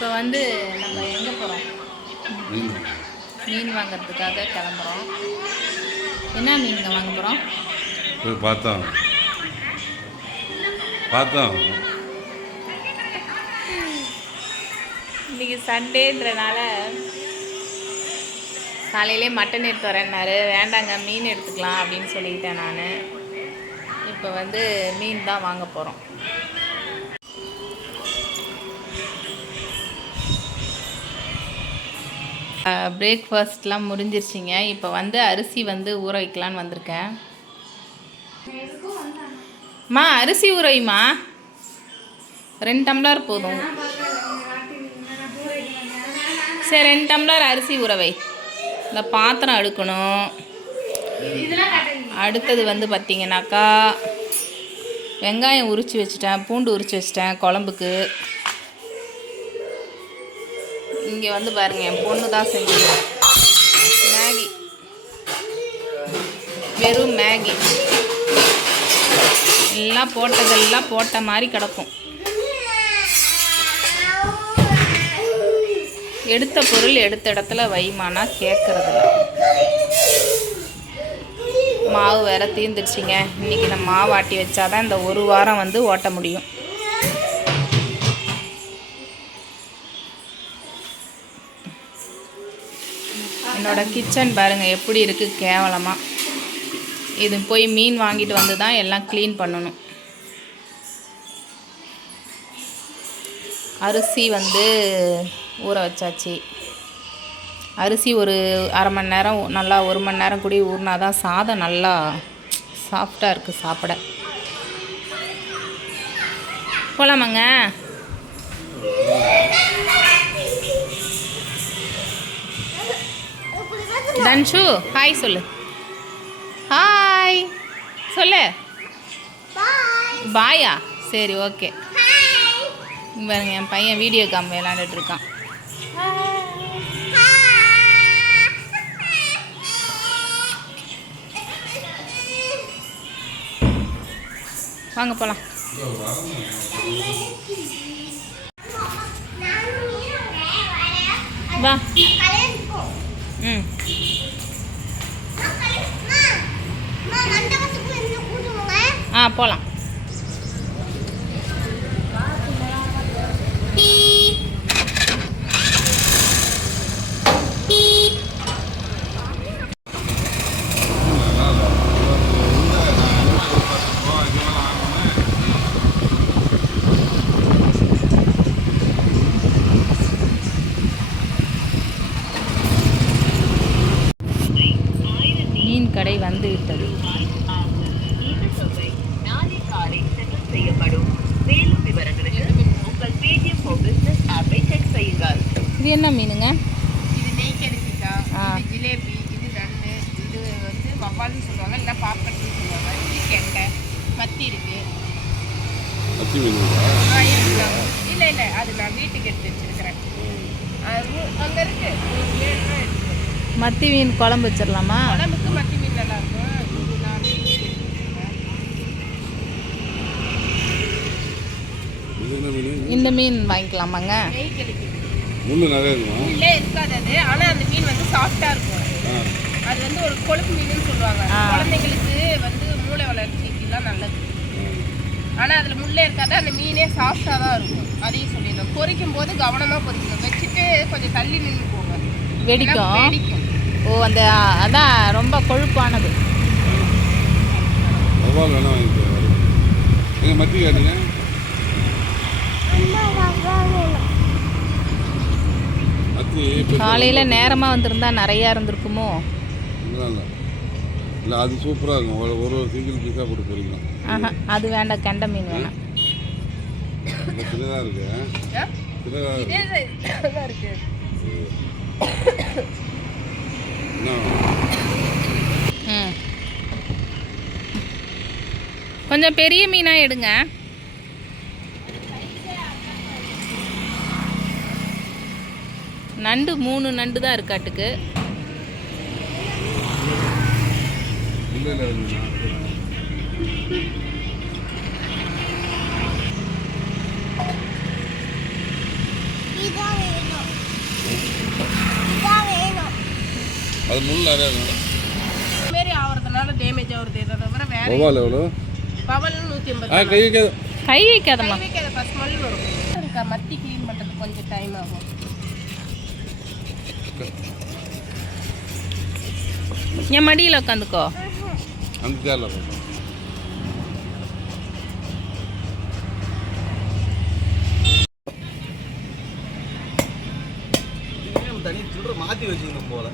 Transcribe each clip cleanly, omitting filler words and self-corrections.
இப்போ வந்து நம்ம எங்கே போகிறோம்? மீன் வாங்கிறதுக்காக கிளம்புறோம். என்ன மீனுங்க வாங்க போகிறோம்? போய் பார்த்தோம் இன்றைக்கி சண்டேன்றனால காலையிலே மட்டன் எடுத்து வரேன்னாரு. வேண்டாங்க, மீன் எடுத்துக்கலாம் அப்படின்னு சொல்லிக்கிட்டேன் நான். இப்போ வந்து மீன் தான் வாங்க போகிறோம். பிரேக்ஃபாஸ்ட்லாம் முடிஞ்சிருச்சிங்க. இப்போ வந்து அரிசி வந்து ஊற வைக்கலான்னு வந்திருக்கேன். அரிசி ஊற வைமா, 2 டம்ளர் போதும். சரி, 2 டம்ளர் அரிசி ஊற வை. இந்த பாத்திரம் அடுக்கணும். அடுத்தது வந்து பார்த்திங்கனாக்கா வெங்காயம் உரித்து வச்சுட்டேன், பூண்டு உரித்து வச்சுட்டேன் குழம்புக்கு. இங்கே வந்து பாருங்கள், என் பொண்ணு தான் செஞ்சது மேகி, வெறும் மேகி. எல்லாம் போட்டதெல்லாம் போட்ட மாதிரி கிடக்கும். எடுத்த பொருள் எடுத்த இடத்துல வைமானா கேட்குறதில்ல. மாவு வேற தீர்ந்துடுச்சிங்க. இன்றைக்கி நான் மாவு ஆட்டி வச்சாதான் இந்த ஒரு வாரம் வந்து ஓட்ட முடியும். என்னோடய கிச்சன் பாருங்கள் எப்படி இருக்குது, கேவலமாக. இது போய் மீன் வாங்கிட்டு வந்து தான் எல்லாம் க்ளீன் பண்ணணும். அரிசி வந்து ஊற வச்சாச்சு. அரிசி ஒரு அரை மணி நேரம், நல்லா 1 மணி நேரம் கூடி ஊறினா தான் சாதம் நல்லா சாஃப்டாக இருக்குது சாப்பிட. போகலாமாங்க? தன்ஷு ஹாய் சொல்லு. ஹாய் சொல்லு. பாயா? சரி, ஓகே. பாருங்க, என் பையன் வீடியோ காம் விளாண்டுட்டு இருக்கான். வாங்க போகலாம். வா. ம், போகலாம். மீன் கடை வந்து விட்டது. இது என்ன மீனுங்க? இது நெய்க்கரிசிக்கா, இது ஜிலேபி, இது நண்டு, இது வந்து வவ்வால்னு சொல்லுவாங்க, இல்லை பாப்பட்னு சொல்லுவாங்க. இது கெண்டை, மத்தி இருக்கு. இல்லை இல்லை, அது நான் வீட்டுக்கு எடுத்து வச்சிருக்கிறேன். அங்கே இருக்கு. மத்தி மீன் குழம்பு வச்சிடலாமா? குழம்புக்கு மத்தி மீன் நல்லா இருக்கும். இது நான் வீட்டுக்கு எடுத்து வச்சிருக்கேன். இந்த மீன் வாங்கிக்கலாமாங்க? நெய்க்கரிசி முள்ளு நிறைய இருக்குமா? முள்ளே இருக்காது அது, ஆனால் அந்த மீன் வந்து சாஃப்டாக இருக்கும். அது வந்து ஒரு கொழுப்பு மீனுன்னு சொல்லுவாங்க. குழந்தைங்களுக்கு வந்து மூளை வளர்ச்சிக்கெல்லாம் நல்லது. ஆனால் அதில் முள்ளே இருக்காது, அந்த மீனே சாஃப்டாக தான் இருக்கும். அதையும் சொல்லிடுறோம். பொரிக்கும் போது கவனமாக பொரிக்கணும். வச்சுட்டு கொஞ்சம் தள்ளி நின்று போங்க, வெடிக்கும். ஓ, அந்த அதான் ரொம்ப கொழுப்பானது. வவ்வால் வேணா வாங்கிக்கோ. எங்க மத்தி காட்டுங்க. காலையில் நேரமாக வந்திருந்தா நிறையா இருந்திருக்குமோ? இல்லை, அது சூப்பராக இருக்கும். ஒரு சிங்கிள் பீஸாக போட்டு பொரிக்கலாம். அது வேண்டாம், கெண்டை மீன் வேணாம். சின்னதாக இருக்கு. கொஞ்சம் பெரிய மீனாக எடுங்க. நண்டு 3 நண்டு தான் இருக்காட்டுக்கு. அது முள் நிறையா இருக்கும். மாரி ஆகிறதுனால டேமேஜ் ஆகுறது இதை தவிர வேற வவ்வால் எவ்வளோ? பவல் 150. கை வைக்காது. கை வைக்காதம்மா. கை வைக்காத ஃபர்ஸ்ட் ஸ்மெல் வரும். இருக்கா மத்தி க்ளீன் பண்ணுறதுக்கு கொஞ்சம் டைம் ஆகும். என் மடியில் உட்காந்துக்கோ. அந்த சேரில் போட்டோம். தனி சில்லற மாற்றி வச்சுக்கணும் போல.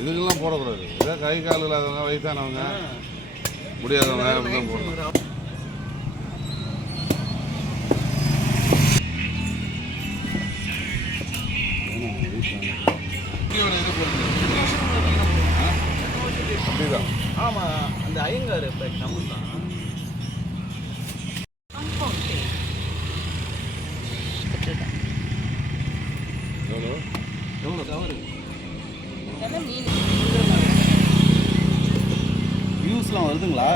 இதுக்கெல்லாம் போடக்கூடாது. ஏதோ கை கால் இல்லாதவங்க, வயசானவங்க, முடியாதவங்க அப்படிதான் போடணும். அப்படிதான். ஆமாம், அந்த ஐயங்கார் இப்போ தமிழ் தான். எவ்வளோ? எவ்வளோ கவரு? இதெல்லாம் மீன். வியூஸ்லாம் வருதுங்களா?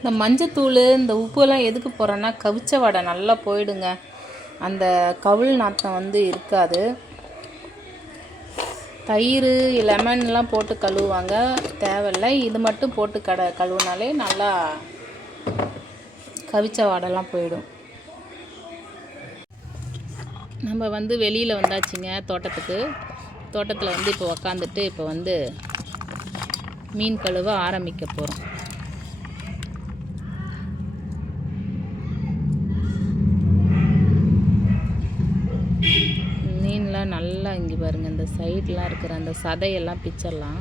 இந்த மஞ்சத்தூள் இந்த உப்புலாம் எதுக்கு போடுறேன்னா கவிச்ச வடை நல்லா போயிடுங்க. அந்த கவுள் நாத்தம் வந்து இருக்காது. தயிர் லெமன்லாம் போட்டு கழுவுவாங்க, தேவையில்லை. இது மட்டும் போட்டு கழுவுனாலே நல்லா கவிச்ச வாடெல்லாம் போயிடும். நம்ம வந்து வெளியில் வந்தாச்சுங்க தோட்டத்துக்கு. தோட்டத்தில் வந்து இப்போ உக்காந்துட்டு இப்போ வந்து மீன் கழுவ ஆரம்பிக்க போகிறோம். மீன்லாம் நல்லா இங்கே பாருங்கள், இந்த சைட்லாம் இருக்கிற அந்த சதையெல்லாம் பிச்சிடலாம்.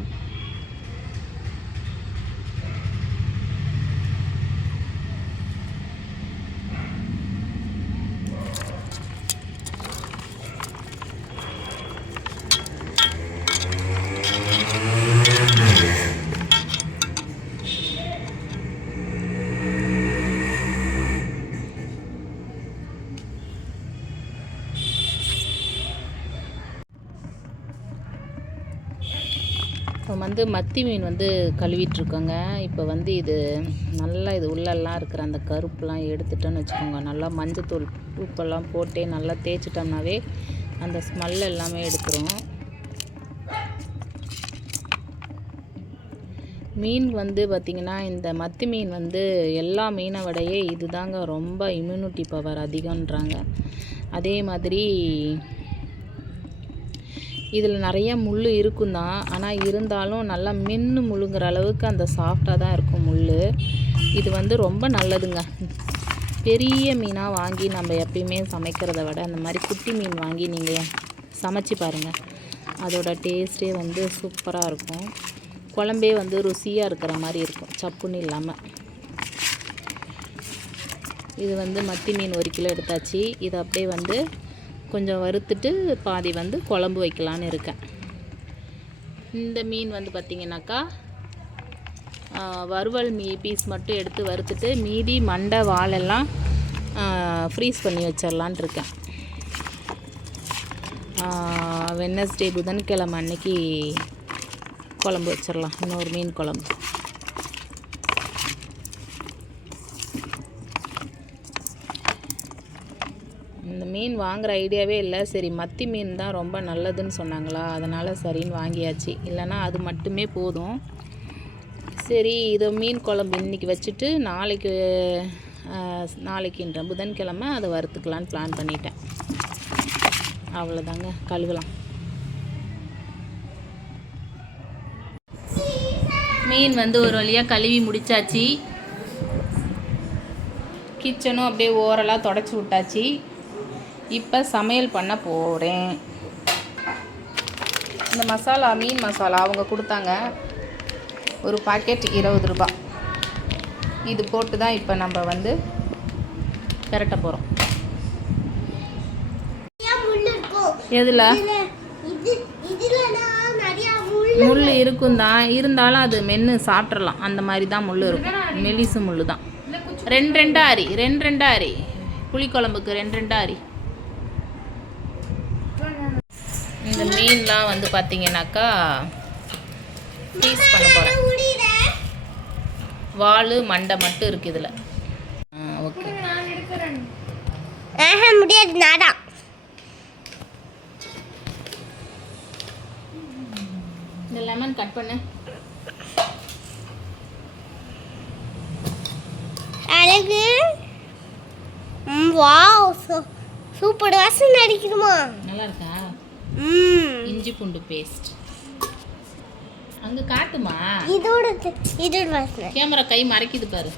இப்போ வந்து மத்தி மீன் வந்து கழுவிட்டுருக்கோங்க. இப்போ வந்து இது நல்லா இது உள்ளெல்லாம் இருக்கிற அந்த கருப்புலாம் எடுத்துட்டோன்னு வச்சுக்கோங்க. நல்லா மஞ்சத்தூள் உப்பெல்லாம் போட்டு நல்லா தேய்ச்சிட்டோம்னாவே அந்த ஸ்மெல் எல்லாமே எடுத்துரும். மீன் வந்து பார்த்திங்கன்னா இந்த மத்தி மீன் வந்து எல்லா மீனை விடையே இது தாங்க ரொம்ப இம்யூனிட்டி பவர் அதிகம்ன்றாங்க. அதே மாதிரி இதில் நிறைய முள் இருக்கும் தான், ஆனால் இருந்தாலும் நல்லா மென்று முழுங்குற அளவுக்கு அந்த சாஃப்டாக தான் இருக்கும் முள். இது வந்து ரொம்ப நல்லதுங்க. பெரிய மீனாக வாங்கி நம்ம எப்பயுமே சமைக்கிறத விட அந்த மாதிரி குட்டி மீன் வாங்கி நீங்கள் சமைச்சு பாருங்கள். அதோட டேஸ்ட்டே வந்து சூப்பராக இருக்கும். குழம்பே வந்து ருசியாக இருக்கிற மாதிரி இருக்கும், சப்புன்னு இல்லாமல். இது வந்து மத்தி மீன் 1 கிலோ எடுத்தாச்சு. இதை அப்படியே வந்து கொஞ்சம் வறுத்துட்டு பாதி வந்து குழம்பு வைக்கலான்னு இருக்கேன். இந்த மீன் வந்து பார்த்திங்கனாக்கா வறுவல் பீஸ் மட்டும் எடுத்து வறுத்துட்டு மீதி மண்டை வாலெல்லாம் ஃப்ரீஸ் பண்ணி வச்சிடலான் இருக்கேன். வெட்னஸ்டே புதன்கிழமை அன்னைக்கு குழம்பு வச்சிடலாம், இன்னொரு மீன் குழம்பு. இந்த மீன் வாங்குகிற ஐடியாவே இல்லை. சரி, மத்தி மீன் தான் ரொம்ப நல்லதுன்னு சொன்னாங்களா, அதனால் சரின்னு வாங்கியாச்சு. இல்லைன்னா அது மட்டுமே போதும். சரி, இதை மீன் குழம்பு இன்றைக்கி வச்சுட்டு நாளைக்குன்ற புதன்கிழமை அதை வறுத்துக்கலான்னு பிளான் பண்ணிட்டேன். அவ்வளோதாங்க, கழுவலாம். மீன் வந்து ஒரு வழியாக கழுவி முடித்தாச்சு. கிச்சனும் அப்படியே ஓரலாக தொடச்சி விட்டாச்சு. இப்போ சமையல் பண்ண போகிறேன். இந்த மசாலா, மீன் மசாலா அவங்க கொடுத்தாங்க, ஒரு பாக்கெட் 20 ரூபா. இது போட்டு தான் இப்போ நம்ம வந்து பெரட்ட போகிறோம். எதில்? இதுல நிறைய முள் முள் இருக்கும் தான், இருந்தாலும் அது மென்று சாப்பிட்றலாம். அந்த மாதிரி தான் முள் இருக்கும், மெலிசு முள் தான். ரெண்டு ரெண்டா அரி புளிக்குழம்புக்கு ரெண்டா அரி. இந்த மீன்லாம் வந்து பார்த்தீங்கன்னாக்கா பீஸ் பண்ண போகிறேன். வால் மண்டை மட்டும் இருக்குது இதில். ஓகே முடியாது நாடா. இந்த லெமன் கட் பண்ணு. அழகு. வாவ், சூப்பர் வாசனை அடிக்குதுமா. நல்லா இருக்கா? இஞ்சி பூண்டு பேஸ்ட் அங்கே காட்டுமா? இதோட வாசனை. கேமரா கை மறைக்குது பாரு.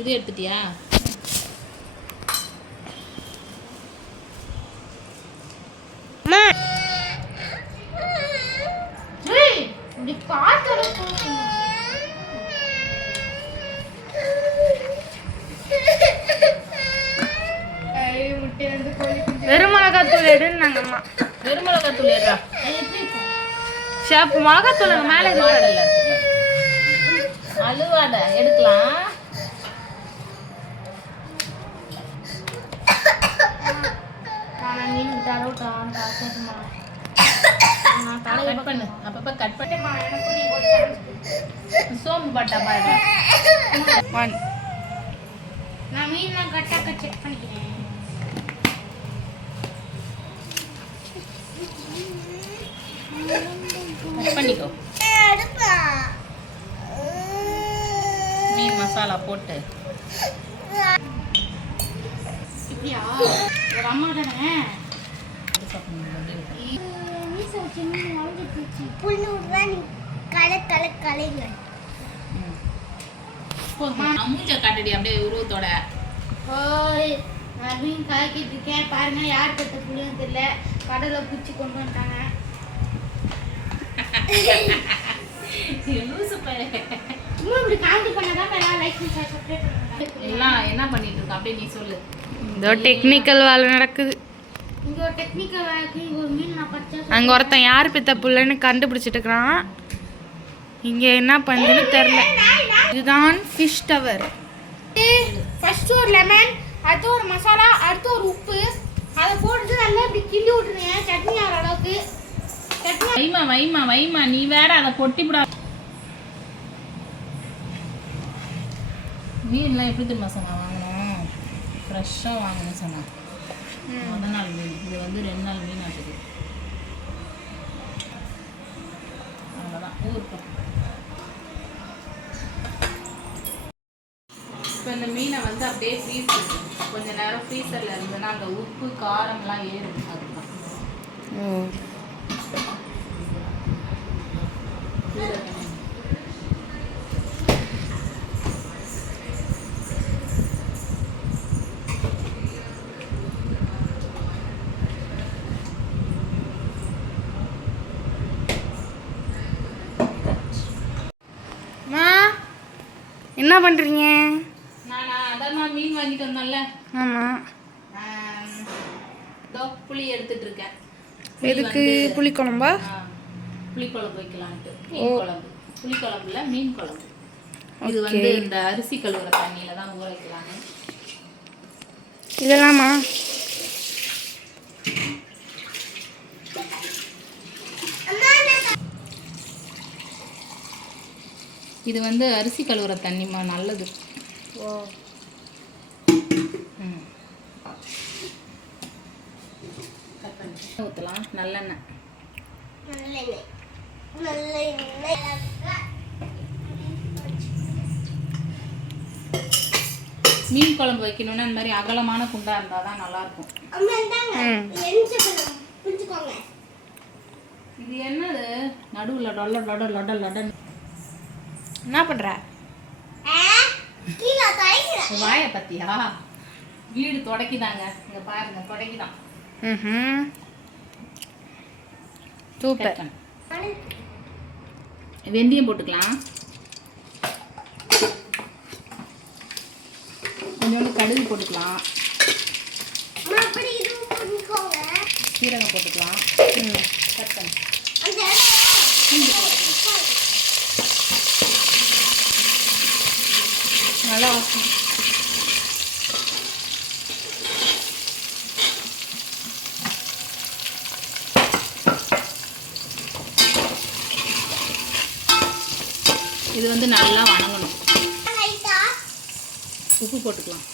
இது எடுத்துட்டியா? மா வெறும் மிளகாத்தூள் எடுன்னாங்கம்மா. வெறும் மிளகாத்தூள் ஏறா ஷேப்பு மிளகாத்தூள் மேலே இல்லை அழுவாத, எடுக்கலாம். கட் பண்ணு, அப்பப்போ கட் பண்ணு. சோம்பு பட்டா பாரு. நான் மீன்லாம் கட்டாக்க செக் பண்ணிக்கிறேன். கட் பண்ணிக்கோ. மீன் மசாலா போட்டு இப்படியா ஒரு அம்மா தானே மூஞ்ச காட்டடி அப்படியே உருவத்தோட. மீன் காய்க்கிட்டு இருக்கேன் பாருங்க. யார் கட்ட புள்ளியும் தெரியல, கடலை பூச்சி கொண்டு வந்துட்டாங்க. இப்படி காமெடி பண்ணாதான் எல்லாம் லைக் பண்ணி சப்ஸ்கிரைப் பண்ணுங்க. எல்லாம் என்ன பண்ணிட்டு இருக்க அப்படியே நீ சொல்லு. இதோ டெக்னிக்கல் வேலை நடக்குது. இங்க ஒரு டெக்னிக்கல் வேலைக்கு இங்க ஒரு மீன் நான் பச்சை அங்கே ஒருத்தன் யார் பெத்த புள்ளன்னு கண்டுபிடிச்சிட்டு இருக்கிறான். இங்கே என்ன பண்ணுதுன்னு தெரில. இதுதான் ஃபிஷ் டவர். ஃபர்ஸ்ட் ஒரு லெமன், அடுத்து ஒரு மசாலா, அடுத்து ஒரு உப்பு, அதை போட்டு நல்லா இப்படி கிண்டி விட்டுருங்க சட்னி ஆகிற அளவுக்கு. வைமா நீ வேற அதை கொட்டிவிடா. மீன்லாம் எப்படி தெரியுமா சொன்னா வாங்கணும், ஃப்ரெஷ்ஷாக வாங்கணும் சொன்னா. முதல் நாள் மீன், இது வந்து 2 நாள் மீன் ஆகுது. அவ்வளோதான் ஊருக்கு. இப்போ இந்த மீனை வந்து அப்படியே கொஞ்ச நேரம் ஃப்ரீசரில் இருந்ததுன்னா அந்த உப்பு காரம்லாம் ஏறும். அதுதான் என்ன பண்ணுறீங்க? அதான் மீன் வாங்கிட்டு வந்தோம்ல. ஆமாம். புளி எடுத்துட்டு இருக்கேன். எதுக்கு? புளிக்குழம்பா? புளிக்குழம்பு வைக்கலான்ட்டு. மீன் குழம்பு, புளிக்குழம்புல மீன் குழம்பு. இது வந்து இந்த அரிசி கழுவுற தண்ணியில தான் ஊற வைக்கலாங்க. இதெல்லாமா? இது வந்து அரிசி கழுவுற தண்ணிமா, நல்லது. ஊற்றலாம் நல்லெண்ணெய். மீன் குழம்பு வைக்கணும்னா இந்த மாதிரி அகலமான குண்டா இருந்தால் தான் நல்லாயிருக்கும். இது என்னது நடுவில் லொடல் என்ன பண்ணுற? வாயை பத்தியா? வீடு தொடக்கிதாங்க, இங்கே பாருங்க தொடக்கிதான். சூப்பர். வெந்தயம் போட்டுக்கலாம், கொஞ்சோண்டு கடுகு போட்டுக்கலாம், சீரகம் போட்டுக்கலாம். கட் பண்ணி நல்ல வாசனை. இது வந்து நல்லா வணங்கணும். உப்பு போட்டுக்கலாம்.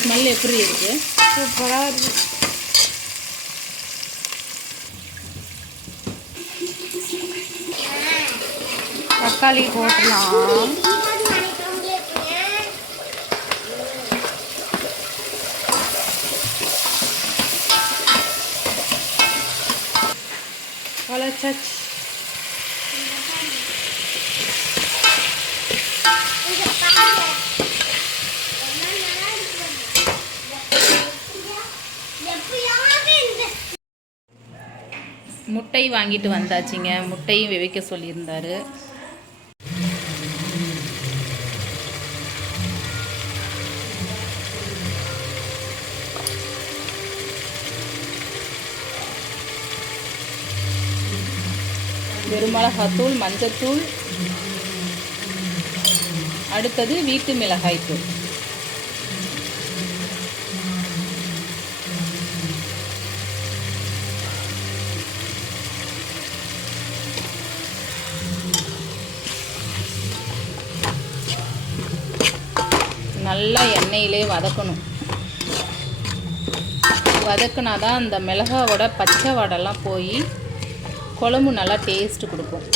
ஸ்மெல் எப்படி இருக்கு? சூப்பராக இருக்கு. தக்காளி போட்டுலாம். வளர்ச்சாச்சு. முட்டை வாங்கிட்டு வந்தாச்சுங்க. முட்டையும் வெவிக்க சொல்லியிருந்தாரு. வெறுமிளகாத்தூள், மஞ்சத்தூள், அடுத்தது வீட்டு மிளகாய்த்தூள். நல்லா எண்ணெயிலே வதக்கணும். வதக்குனாதான் அந்த மிளகாவோட பச்சை வாடெல்லாம் போய் குழம்பு நல்லா டேஸ்ட்டு கொடுக்கும்.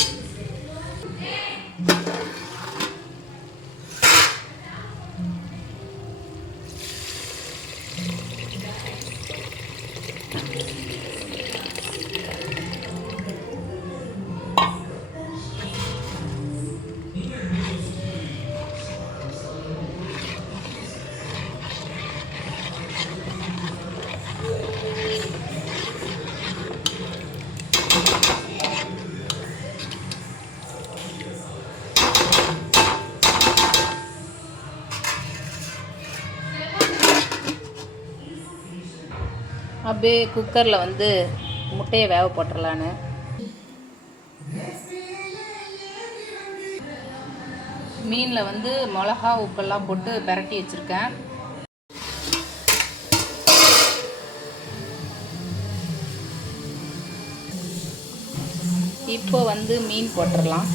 அப்படியே குக்கரில் வந்து முட்டையை வேக போட்டுடலான்னு. மீனில் வந்து மிளகா உப்பெல்லாம் போட்டு பிரட்டி வச்சுருக்கேன். இப்போ வந்து மீன் போட்டுடலாம்.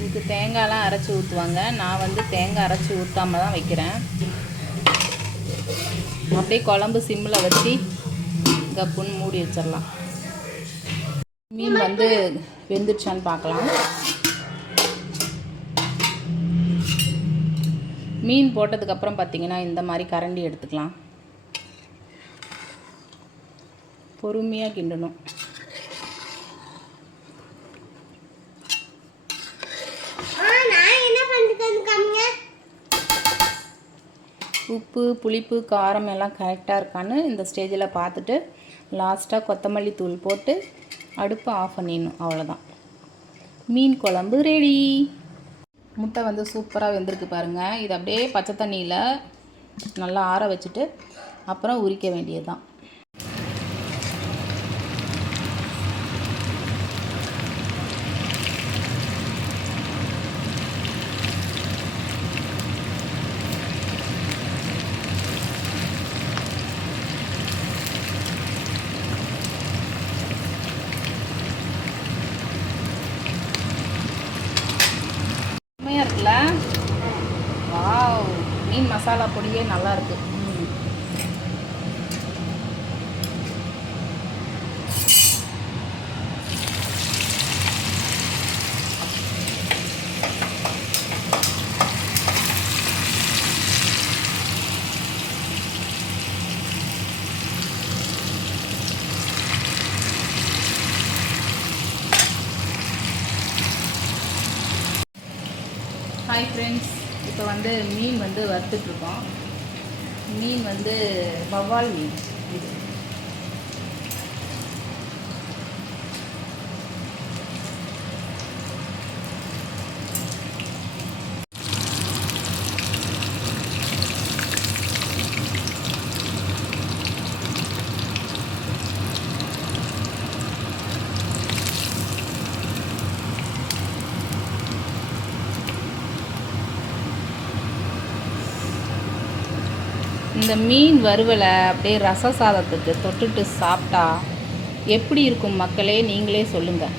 இதுக்கு தேங்காய்லாம் அரைச்சி ஊற்றுவாங்க. நான் வந்து தேங்காய் அரைச்சி ஊற்றாமல் தான் வைக்கிறேன். அப்படியே குழம்பு சிம்மில் வச்சு கப்புன்னு மூடி வச்சிடலாம். மீன் வந்து வெந்துடுச்சான்னு பார்க்கலாம். மீன் போட்டதுக்கப்புறம் பார்த்திங்கன்னா இந்த மாதிரி கரண்டி எடுத்துக்கலாம். பொறுமையாக கிண்டணும். உப்பு, புளிப்பு, காரம் எல்லாம் கரெக்டாக இருக்கான்னு இந்த ஸ்டேஜில் பார்த்துட்டு லாஸ்ட்டாக கொத்தமல்லி தூள் போட்டு அடுப்பை ஆஃப் பண்ணிடணும். அவ்வளோதான், மீன் குழம்பு ரெடி. முட்டை வந்து சூப்பராக வெந்திருக்கு பாருங்கள். இது அப்படியே பச்சை தண்ணியில் நல்லா ஆற வச்சுட்டு அப்புறம் உரிக்க வேண்டியது தான். மீன் மசாலா பொடியே நல்லாயிருக்கு. ஹாய் ஃப்ரெண்ட்ஸ், இப்போ வந்து மீன் வந்து வறுத்துட்ருக்கோம். மீன் வந்து வவ்வால் மீன் இது. இந்த மீன் வறுவலை அப்படியே ரச சாதத்துக்கு தொட்டுட்டு சாப்பிட்டா எப்படி இருக்கும் மக்களே, நீங்களே சொல்லுங்கள்.